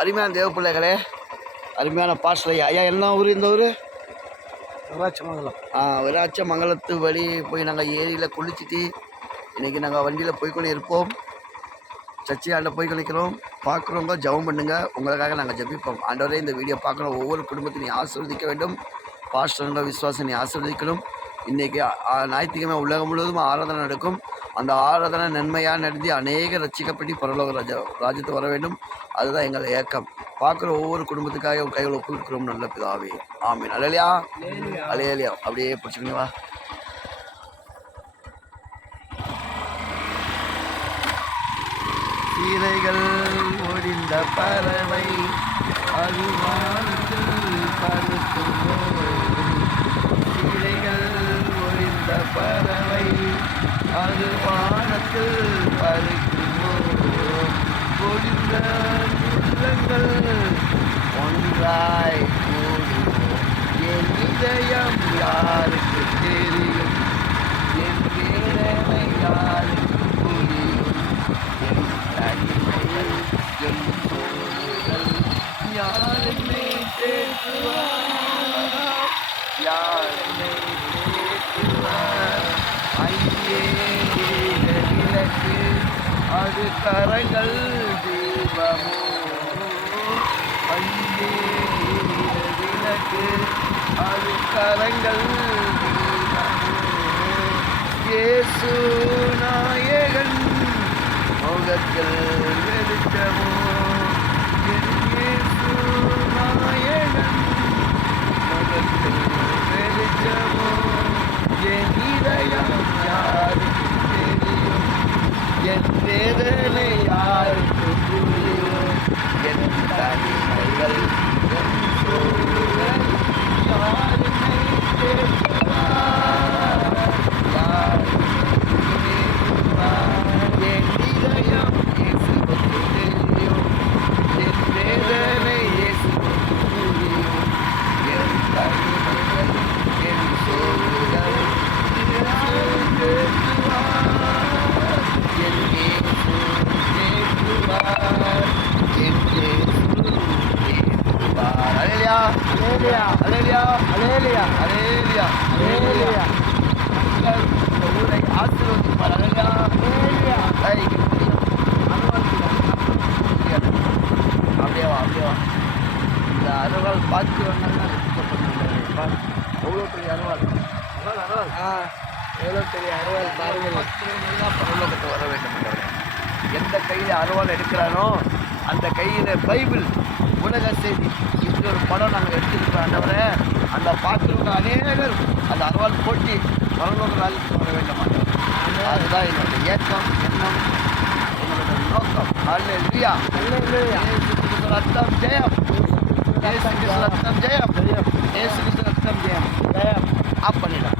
அருமையான தேவ பிள்ளைகளே, அருமையான பாஸ்டர் ஐயா. என்ன ஊர் இந்த ஊர்? விராட்சமங்கலம். விராட்சமங்கலத்து வழி போய் நாங்கள் ஏரியில் குளிச்சுட்டு இன்றைக்கி நாங்கள் வண்டியில் போய்க்கொண்டு இருப்போம். சர்ச்சையாண்ட போய் கழிக்கிறோம். பார்க்குறவங்க ஜெபம் பண்ணுங்க, உங்களுக்காக நாங்கள் ஜெபிப்போம். ஆண்டவரே, இந்த வீடியோ பார்க்குற ஒவ்வொரு குடும்பத்தையும் ஆசீர்வதிக்க வேண்டும். பாஸ்டர்ன்ற விசுவாசம் நீ ஆசீர்வதிக்கணும். இன்றைக்கி ஞாயிற்றுக்கிழமை உலகம் முழுவதும் ஆராதனை நடக்கும். அந்த ஆராதனை நன்மையாக நடத்தி அநேக ரட்சிக்கப்பட்டு பரலோக ராஜ்யத்தை வர வேண்டும். அதுதான் எங்கள் ஏக்கம். பார்க்குற ஒவ்வொரு குடும்பத்துக்காக உங்கள் கைகள் ஒப்புக்கிறோம். நல்ல பிதாவே, ஆமீன். அலையா அலையலையா அப்படியே பிடிச்சிக்கணுவா. சீலைகள் ஒடிந்த பறவை அது வானத்தில் பறக்கும். சீலைகள் ஒடிந்த பறவை அது வானத்தில் பறக்குமோ. ஒடிந்த உள்ளங்கள் ஒன்றாய் கூடுவோம். என் இதயம் யாருக்கு தெரியும்? என் வேதனை யாருக்கு புரியும்? என் தனிமைகள் என் சோதனைகள் யார் என்னை தேற்றுவார்? யார் என்னை தேற்றுவார்? ஐயே விளக்கு அது கரங்கள் தீபமோ. ஐயே விளக்கு அது கரங்கள் தீபமோ. இயேசு நாயகன் முகத்தில் வெளிச்சமோ. இயேசு நாயகன் முகத்தில் வெளிச்சமோ. என் இதயம் யாருக்கு தெரியும்? என் வேதனை யாருக்கு புரியும்? என் தனிமைகள் என் சோதனைகள் யார் என்னை தேற்றுவார்? யார் என் இதயம் இயேசுவுக்கு தெரியும். என் வேதனை இயேசுவுக்கு புரியும். என் தனிமைகள் என் சோதனைகள் யார் தேற்றுவார்? என் இயேசு தேற்றுவார். என் இயேசு தேற்றுவார். அல்லேலூயா அல்லேலூயா அல்லேலூயா அல்லேலூயா அல்லேலூயா அல்லேலூயா. இந்த ஊரை ஆசீர்வதிப்பார். அல்லேலூயா அல்லேலூயா. அப்படியே வா அப்படியே வா. இந்த அருவாள் பார்த்து வந்தாங்கன்னா எவ்வளோ பெரிய அருவாள். எவ்வளோ பெரிய அருவாள் பாருங்கள். பரலோகத்தை வர வேண்டும் என்றவர் எந்த கையில் அருவாள் எடுக்கிறானோ அந்த கையில் பைபிள் உலக செய்தி இப்படி ஒரு படம் நாங்கள் எடுத்துருக்கோம். ஆண்டவரை அந்த பார்க்குறவங்க அநேகர் அந்த அருவாள் போட்டி பரலோக ராஜ்யத்துக்கு வர வேண்டும் ஆண்டவர். அதுதான் என்னுடைய ஏக்கம், எண்ணம், என்னோட நோக்கம். அல்லேலூயா அல்லேலூயா. இயேசு கிறிஸ்து ரத்தம் ஜெயம். இயேசு கிறிஸ்து ரத்தம் ஜெயம். இயேசு கிறிஸ்து ரத்தம் ஜெயம். ஜெயம். ஆப் பண்ணிடலாம்.